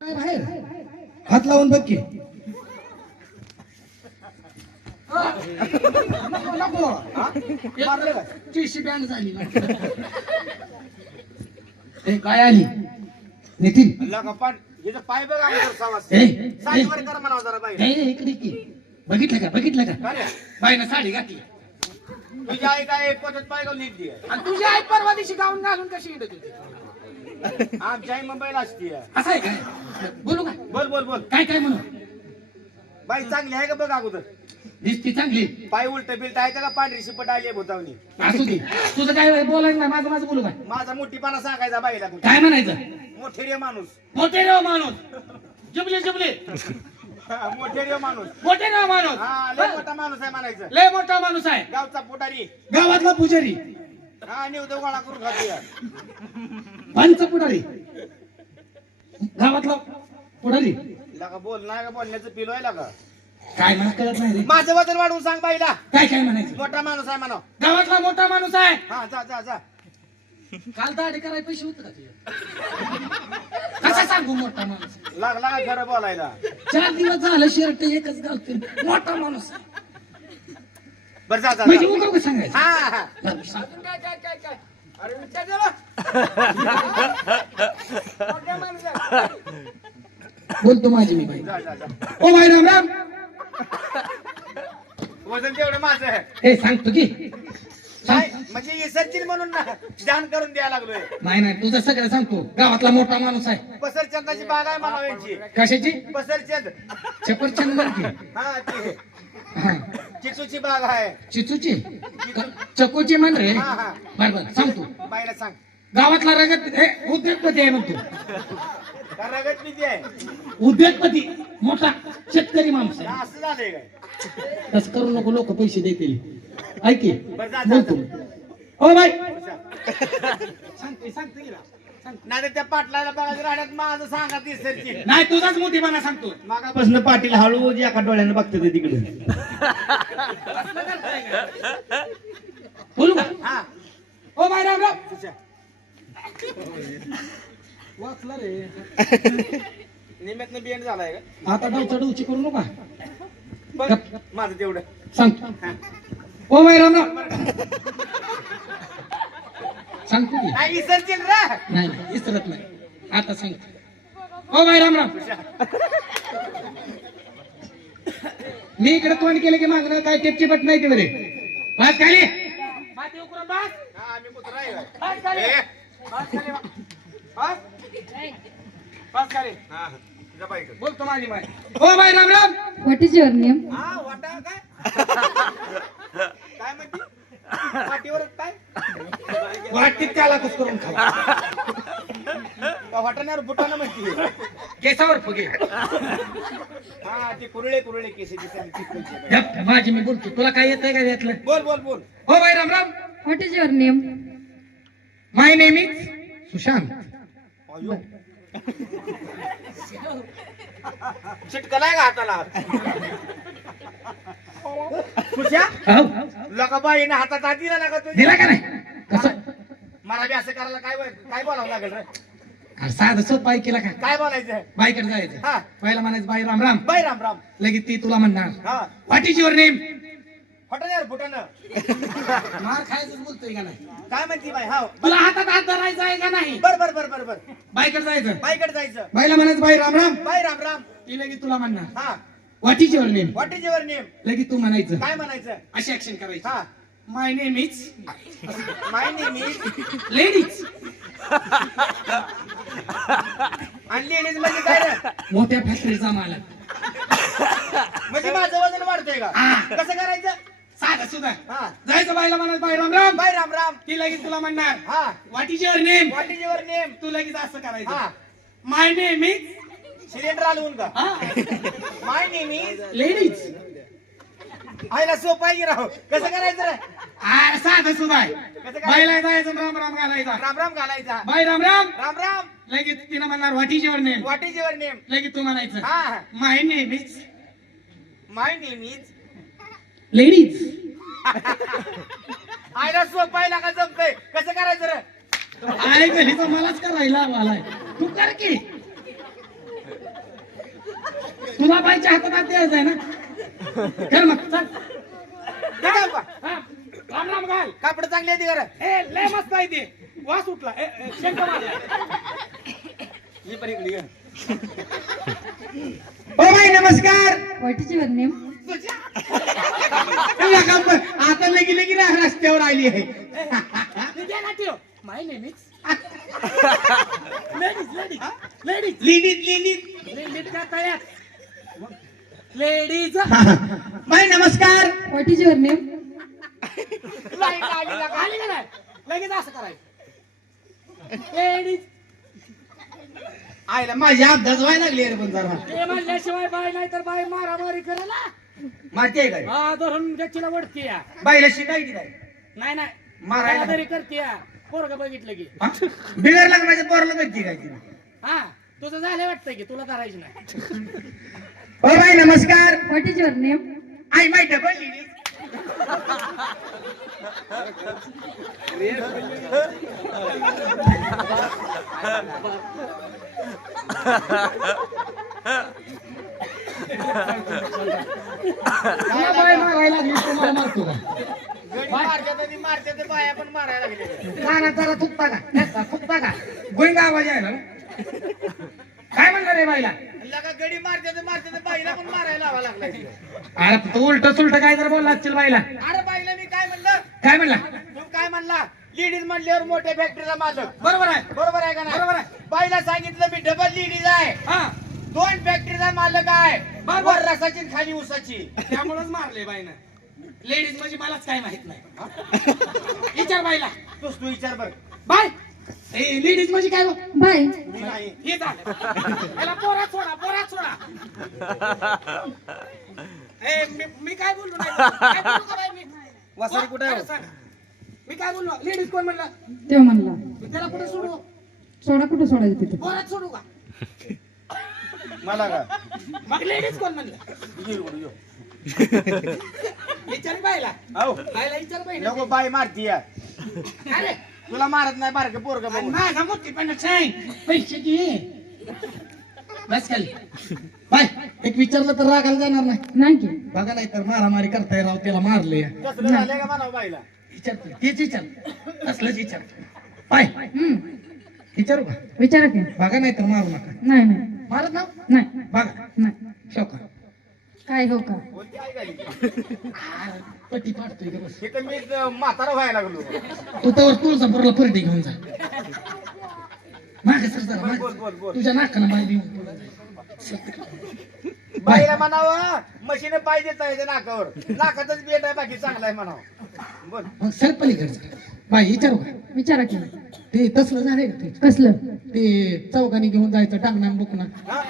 बाहेर हात लावून बघ की. टीसी बँड झाली ए, काय आली नितीन पाय बघा साईवर कर म्हणावं जरा बाई. इकडे की. बघितलं का बाईनं साडी घातली. तुझी आई काय पद्धत पाय गाव नीट दे. आणि तुझी आई परवा दिवशी गाऊन घालून कशी येत होती? आमची आई मुंबईला असते. असं आहे काय? बोलू का? बोल बोल बोल. काय म्हणू? बाई चांगली आहे का बघ अगोदर. दिसती चांगली. पाय उलट बिलट आहे का पांढरी शिपट आली भूतावनी. असू दे. तुझं काय बोलायचं नाही, माझं बोलू काय? माझा मोठीपणा सांगायचा बाईला. काय म्हणायचं? मोठे रे माणूस. मोठे राव माणूस. जुबले मोठे रे माणूस. मोठे राव माणूस. हा लय मोठा माणूस आहे म्हणायचं. लय मोठा माणूस आहे. गावचा पुढारी. गावातला पुजारी. हा निवद गोळा करून खाते. पंच पुढारी. गावातला पुढारी. लगा बोल नाही का बोलण्याचं पिलो आहे लगा. काय मला कळत नाही रे. माझं वजन वाढवून सांग बाईला. काय म्हणायचं? मोठा माणूस आहे म्हणा. गावातला मोठा माणूस आहे. हा जा जा जा. काल दाढी करायला पैसे होते का तुझे? कसा सांगू मोठा माणूस? लागला का खरं बोलायला. 4 दिवस झालं शर्ट एकच घालतोय. मोठा माणूस. बरं जा जा म्हणजे जा. उगा सांगायचं. हा हा. बरं, सांग. अरे विचार जरा. बोलतो माझी मी बाई. जा जा जा. O by Ram Ram. वजन तेवढं माझं आहे. हे सांगतो की. नाही म्हणजे विसर्जित म्हणून ना ध्यान करून द्यायला लागलोय. नाही तुझं सगळं सांगतो. गावातला मोठा माणूस आहे. पसरचंदाची बाग आहे म्हणावं यांची. कशाची? पसरचंद. चपरचंद म्हणते. हा ती हा. चिचूची बाग आहे. चिचूची. चकोची म्हण रे. हा हा. बरोबर सांगतो. बाईला सांग. गावातला रगत उद्योगपती आहे म्हणतो. का रगत किती आहे. उद्योगपती मोठा शेतकरी माणूस आहे. असं झालंय काय. तसं करू नको, लोक पैसे देतील. ऐकी बरं जा जा बोलतो. ओ बाई सांगते सांगते की ना. नाही तर त्या पाटलाला बघायचं राहण्यात माझं सांगा ती सरची. नाही तुझाच मोठीपणा सांगतो. मागापासून पाटील हळू एका डोळ्यानं बघते ते तिकडे. बोलू का? हा ओ बाई राम राम. तुझ्या वाचला रे. निम्यातनं बियाण झालाय का. आता डवची करू नका. बघ माझं तेवढं सांगतो. O by Ram Ram. सांगतो की. नाही विसरतील रे. नाही विसरत नाही. आता सांगतो. O by Ram Ram. मी इकडे तोंड केलं की मागणं काय टेपची बट नाही ते बरे. बस खाली. हा आम्ही कुत्रा आहे का? बस खाली. ए, बस खाली. हा जा बाईकडे. बोलतो माझी माय. O by Ram Ram. What is your name? हा वाटा काय काय म्हणते वाटीवर काय वाटीत त्याला कुस करून खा. वाटण्यावर बुटानं म्हणते. केसावर फुगे. हा ते कुरळे कुरळे केस दिसतात. गप, माझी मी बोलतो. तुला काय येतंय का यातलं? बोल बोल बोल. हो बाई Ram Ram. What is your name? My name is Sushant. अयो चिटकलाय का हाताला. खुशा हो. लका बाईने हातात हात दिला का तू. दिला का नाही? कसं? मला बी असं करायला काय बोलावं लागेल रे. अरे साधं सोप बाई केला का? काय बोलायचं. बाईकडे जायचं. हा पहिला म्हणायचं बाई राम राम. बाई राम राम. लगेच ती तुला म्हणणार हा व्हॉट इज युअर नेम. फटण्यावर फुटानं मार खायचं बोलतोय का नाही? काय म्हणती बाई. हा तुला हातात हात धरायचा आहे का नाही? बर बर बर बर बर. बाईकडे जायचं. बाईकडे जायचं. बाईला म्हणायचं बाई राम राम. बाई राम राम. ती लगेच तुला म्हणणार हा what is your name. What is your name. लगेच तू म्हणायचं. काय म्हणायचं. अशी ऍक्शन करायची. हा my name is my name is. Ladies. आणि लेडीज म्हणजे काय रे. मोठ्या फॅक्टरीचा मालक. म्हणजे माझं वजन वाढतंय का. हा. कसं करायचं. साधं सुद्धा. हा जायचं बाईला म्हणायचं बाई राम राम. बाई राम राम. ती लगेच तुला म्हणणार हा what is your name. What is your name. तू लगेच असं हा करायचं. माय नेम इज सिलेंडर आलवून का. My name is. लेडीज. आईला सोपं आहे की राव. कसं करायचं रे. अरे साधं सुद्धा आहे. कसं करायचं. बाईला जायचं राम राम घालायचा. राम राम घालायचा. बाई राम राम. राम राम. लगेच तिनं म्हणणार what is your name. What is your name. लगेच तू म्हणायचं हा my name is my name is. Ladies. आईला सोपं आहे का जमतंय. कसं करायचं रे. आहे घरी तर मलाच करायला आलाय. तू कर की. तुला बाईच्या हातात द्यायचं आहे ना कर मग चल ते काय बा? हा, राम राम घाल कापड चांगली आहे ती घरा ए लय मस्त आहे ते वास उठला शेंग मारला ही पण इकडे ये. ओ बाई नमस्कार. What is your name? आता लगी लगी रस्त्यावर आली आहे. My name is ladies ladies ladies ladies ladies ladies त्या तळ्यात लेडीज बाई नमस्कार. What is your name? आली का नाही लगेच असं करायचं लेडीज आईला माझी अभ्यास व्हायला लागली रे पण जरा. ते म्हणल्याशिवाय बाय नाही तर बाय मारामारी करायला मारते काय हा धरून गच्चीला वडते या बाईला शिकायची काय नाही नाही मारायला तरी करते या पोरग बघितलं की हा? बिगर लग्नाच्या पोराला कधी काय तिला. हा तुझं झालं वाटतंय की तुला करायची नाही ओ बाई नमस्कार. What is your name? I my double ladies. मला बाय मारायला लागली तुम्हाला मारतो का गडी मारतात आणि मारतात आणि बाया पण मारायला लागले काना जरा थुकता का थुकता का गोविंदा आवाज यायला ना? काय म्हणलं रे बाईला? लगा गडी मारतात मारतात बाईला पण मारायला लावा लागलाय अरे तू उलट सुलट काय जर बोलला असतील बाईला. अरे बाईला मी काय म्हणलं काय म्हणला? तू काय म्हणला लेडीज म्हणल्यावर मोठ्या फॅक्टरीचा मालक बरोबर आहे बरोबर आहे का नाही बरोबर आहे. बाईला सांगितलं मी डबल लेडीज आहे हा 2 फॅक्टरीचा मालक आहे बरोबर. वर रसाची आणि खाली उसाची त्यामुळेच मारले बाईनं लेडीज म्हणजे मलाच काय माहित नाही विचार बाईला तू विचार बर बाय लेडीज म्हणजे काय बाय. मी नाही हे झालं याला पोरात सोडा मी काय बोललो नाही काय बोललो का बाई मी वासरी कुठे आहे? खरं सांग. मी काय बोललो लेडीज कोण म्हणला ते म्हणला मी त्याला कुठे सोडू सोडा कुठं सोडायचं तिथे? पोरात सोडू का मला का मग लेडीज कोण म्हणलं ये इकडे, ये. विचार बाईला हो बाईला विचार बाई नको बाई मारती या अरे तुला मारत नाही बारक पोरग आणि बघून माझा मोठीपणा सांग पैसे घे बस खाली बाय एक विचारलं तर रागाला जाणार नाही नाही की बघा नाही तर मारामारी करताय राव त्याला मारले कसलं झालंय का म्हणावं बाईला विचारतो तेच विचार असलंच विचार बाय विचारू का विचारा की. बघा नाही तर मारू नका नाही नाही मारत ना नाही बघा नाही. शोका काय हो का? कोणती आहे का ही? पट्टी पाडतोय का बस इथं मी म्हातारा व्हायला लागलो तू तर तुळजापूरला परडी घेऊन जा मागे सर जरा बोल मागे. बोल बोल तुझ्या नाकानं बाय देऊन बाईला म्हणावं मशीन पाय देता येते नाकावर नाकातच बेट आहे बाकी चांगला आहे म्हणावं बोल मग सर पलीकडचं बाय विचारू का विचारा की. ते तसलं झालंय का ते कसलं? ते चौकाने घेऊन जायचं टांगणा बुकना हा?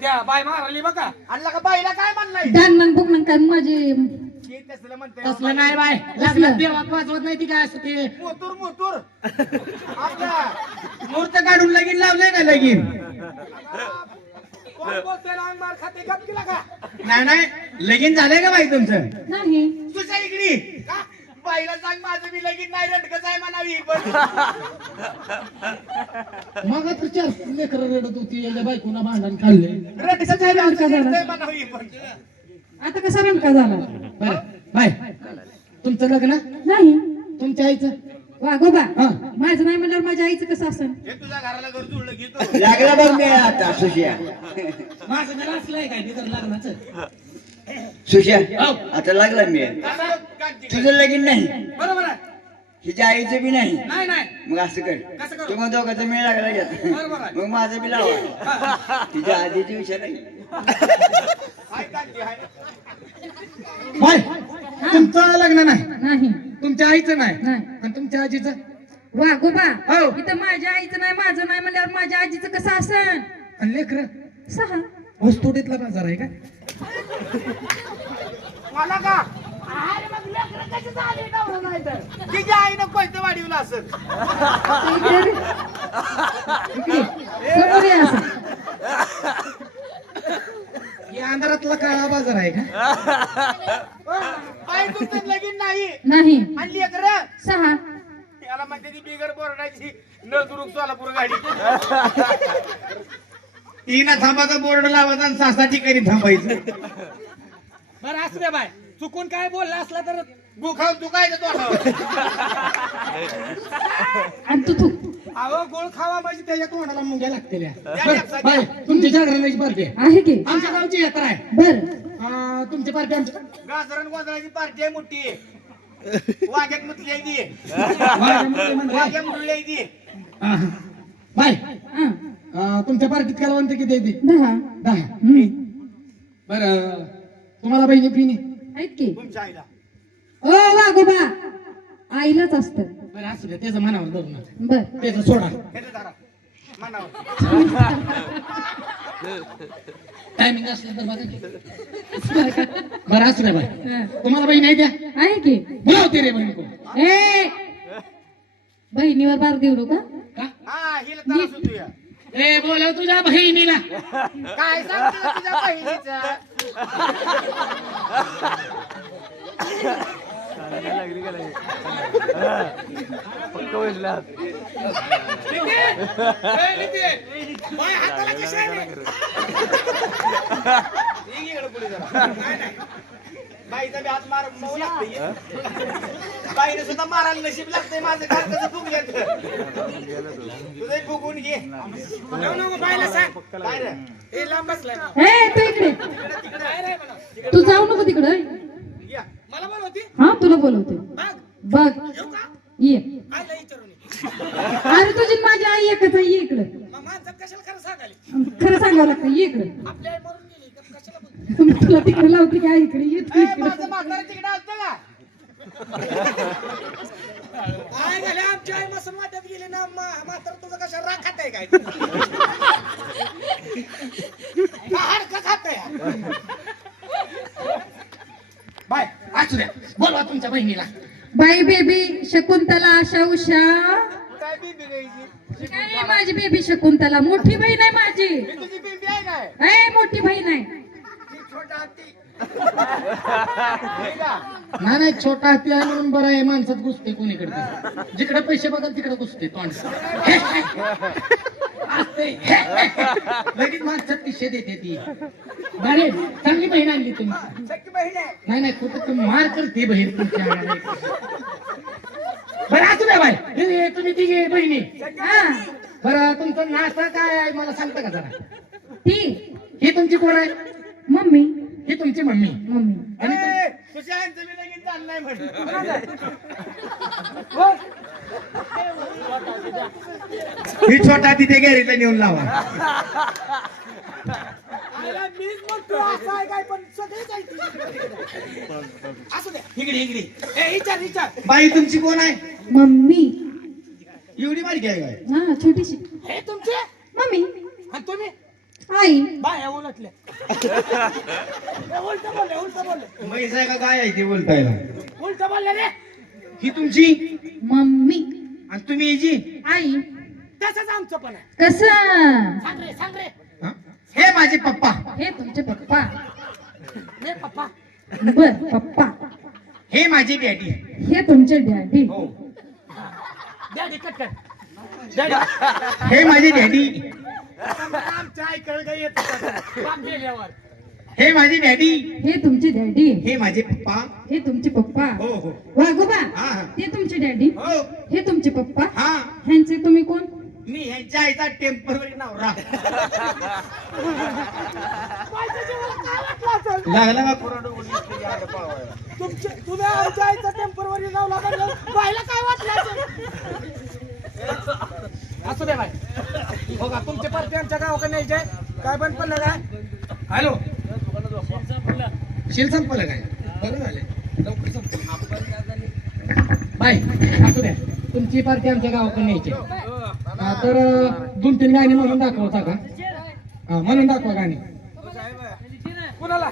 त्या बाय मारली बघा आणला का बाईला काय म्हणलाय डान मग बघ ना काय माझी ते तसलं म्हणते तसलं नाही बाय लग्नात देवात वाजवत नाही ती काय असं ते मोतूर मोतूर आपला मूर्त काढून लगीन लावलंय ना लगीन. कोण बोलतोय अंग मार खाते गप केला का नाही नाही लगीन झालंय का बाई तुमचं? नाही. तुझ्या इकडे का? बाईला सांग माझं मी लगीन नाही रटकच आहे म्हणावी पण मग तर चार लेकर रडत होती याच्या बायकोना भांडण खाल्ले रटकच आहे माझं रटकं म्हणावी पण आता कसा रंका झाला? बरं बाय तुमचं लग्न नाही. तुमच्या आईचं वागोबा हा. माझं नाही म्हणल्यावर माझ्या आईचं कसं असेल? हे तुझ्या घराला घर जुळलं घेतो लागला बघ मी आता सुशिया. माझं घर असलंय काय तिथं लग्नाचं सुशिया हो. आता लागला मी. तुझं लगीन नाही, बरोबर आहे हिच्या आईचं बी नाही. नाही नाही मग असं कर, कसं करू? तुम्हाला दोघांचा मेळ लागला घेत, बरोबर आहे मग माझं बी लावा. तिच्या आधीची विषय नाही. हाय कांती हाय बाय तुमचं लग्न नाही नाही. तुमच्या आईचं नाही नाही. आणि तुमच्या आजीचं वागोबा हो. इथं माझ्या आईचं नाही माझं नाही म्हणल्यावर माझ्या आजीचं कसं असेल? आणि लेकर 6. वस्तुडीतला बाजार आहे का मला का अरे मग लेकरं कशी झाली नवरा नाही तर तिच्या आईनं कोणतं वाढीवलं असत इकडे रे. इकडे. समोर ये असं. या अंधारातला काळा बाजार आहे का आई तुमचं लगीन नाही नाही. आणि लेकर 6. याला म्हणते ती बिगर बोर्डाची न दुरुक सोलापूर गाडी इना थांबाचा बोर्ड लावायचा आणि 6 ठिकाणी थांबायचं. बरं असू दे बाय, चुकून काय बोलला असला तर गु खाऊन तू काय देतो आणि तू अहो गोळ खावा म्हणजे त्याच्या तोंडाला मुंग्या लागतील त्या बाय तुमची जागरणाची पार्टी आहे आहे की आमच्या गावची यात्रा आहे बर तुमची पार्टी आमच्या गाजरण गोंधळाची पार्टी आहे मोठी आहे. वाघ्यात मुतली आहे ती. वाघ्यामध्ये म्हणलं. वाघ्या मुरली आहे ती. हा, हा. बाय हा तुमच्या पार्टीत कलावंत किती आहे ते 10 10 बर तुम्हाला बहिणी पिणी आहेत की तुमच्या आईला ओ वागोबा आईलाच असतं बरं असू द्या त्याचं मनावर धरू नका बर त्याचं सोडा हे तर धरा मनावर. टायमिंग असलं तर बघा की. बरं असू द्या बाय हा. तुम्हाला बहीण आहे द्या आहे की बोलावते रे बहीण कोण ए बहिणीवर बार देऊ नका का हा हिला त्रास होतो या. ए बोलाव तुझ्या बहिणीला काय सांगतो तुझ्या बहिणीचं बाय, हाताला कशा आहे रे? ये इकडं पुढे जरा. नाही. बाईचा बी हात मार मऊ लागतंय. बाईने सुद्धा मारायला नशीब लागतंय माझं घर कसं फुगल्यात. तुझं फुगून घे. बाईला सांग. काय रे? हे लांब बसलाय. ए तू इकडे काय रे म्हणा? तू जाऊ नको तिकडं या. मला बोलवती? हा तुला बोलवते बघ. बघ येऊ का? ये आईला विचारून ये. अरे तुझी आणि माझी आई एकच आहे ये इकडं मग माणसात कशाला खरं सांगायला? खरं सांगावं लागतं ये इकडं आपली आई मरून गेली का कशाला बोलतो? तुला तिकडे लावते की आई इकडे ये तू ए, इकडं माझं म्हातारं तिकडे आलतं का? काय झालं आमची आई मसून वाटत गेली ना म्हातारं तुझं कशा राग खाताय काय हाडकं खाताय बाय असू द्या बोलवा तुमच्या बहिणीला बाई बेबी शकुंतला आशा उषा काय बिबी गायची काय माझी बेबी शकुंतला मोठी बहीण आहे माझी मी तुझी बिबी आहे काय ए मोठी बहीण आहे ती छोटा हत्ती नाही का? नाही छोटा हत्ती आहे म्हणून बरं आहे माणसात घुसते कोणीकडे जिकडे पैसे बघाल तिकडे घुसते तोंड असते. लगेच माणसात पिशे देते ती बरे चांगली बहीण आणली तुम्ही सख्खी बहीण आहे नाही कुठं तुम्ही मार करते बहीण तुमच्या अंगाला. बरं असू द्या बाय हे तुम्ही तिघे बहिणी हा बरं तुमचं नाश्ता काय आहे मला सांगता का जरा ती ही तुमची कोण आहे मम्मी ही तुमची मम्मी मम्मी आणि ए, तुझ्या यांचं बी लगीन झालं नाही म्हणे. ही छोटा तिथे गॅरेजला नेऊन लावा. आईला मीच म्हणतो असं आहे काय पण सगळेच आहे तुझ्याकडे. असू दे इकडे ए विचार बाई तुमची कोण आहे मम्मी एवढी बारकी आहे काय हा छोटीशी हे तुमचे मम्मी आणि तुम्ही आई बाय उलटले उलट बोलले म्हैस आहे का काय आहे ते बोलतायला. उलट बोलले रे ही तुमची मम्मी आणि तुम्ही हिची आई तसंच आमचं पण आहे कसं सांग रे हा? हे माझे पप्पा हे तुमचे पप्पा रे पप्पा बर पप्पा हे माझे डॅडी. हे तुमचे डॅडी हो डॅडी कट कर डॅडी हे माझे डॅडी. आमच्या आई कळगा येत बाप गेल्यावर हे माझे डॅडी. हे तुमचे डॅडी हे माझे पप्पा. हे तुमचे पप्पा हो हो वागोबा हा. ते तुमचे डॅडी हो हे तुमचे पप्पा हा ह्यांचे तुम्ही कोण मी ह्यांच्या आईचा टेम्पररी नवरा. लागला का तुला आमच्या आईचा टेम्परवरी नाव लागलं बायला काय वाटलं असू दे बाय हो का तुमचे पार्टी आमच्या गावाकडे न्यायचे काय बंद पडलं काय हॅलो शिल संपलं काय बरं झालं लवकर संपलं. बाय असू द्या तुमची पार्टी आमच्या गावाकडे न्यायची तर 2-3 गाणी म्हणून दाखवता का म्हणून दाखवा गाणी कुणाला